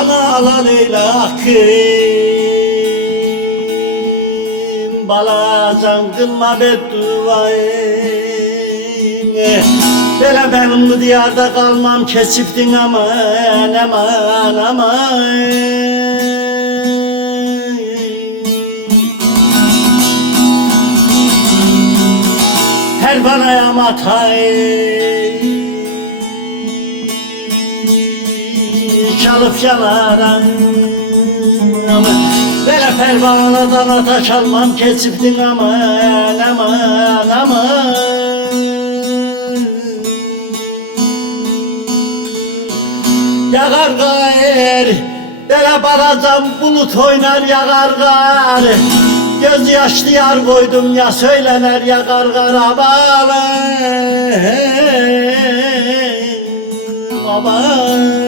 Ala leylakım, balacan kılma bedduayım. Böyle benim bu diyarda kalmam, kesiptin aman aman aman. Her bana matay çalıp yanaran, böyle pervanadan ataş almam, kesiptin aman aman aman. Yağar gayer, böyle balacam bulut oynar yağar gar. Göz yaşlı yar koydum ya söylenir yağar gar aman aman.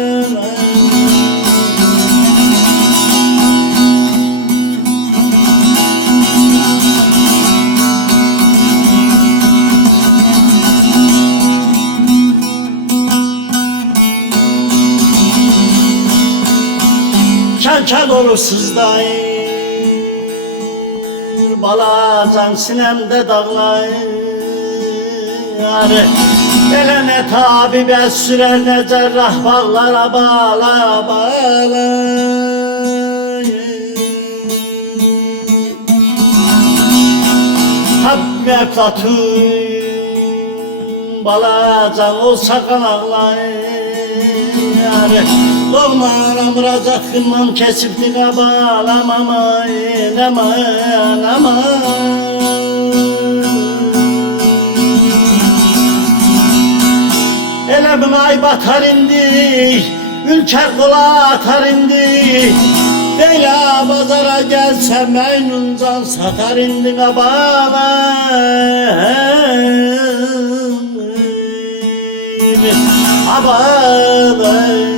Çan olur sızlayır, balacan sinemde dağlayır. Böyle ne tabibe sürer ne cerrah bağlara bağla bağla. Hab meflatun balacan olsa kan ağlayır. Doğmana murazat kılmam, kesiptin abalam aman aman aman. Elemin ay batar indi, ülker kola atar indi. Leyla pazara gelse meynuncan satar indin abalam abalam.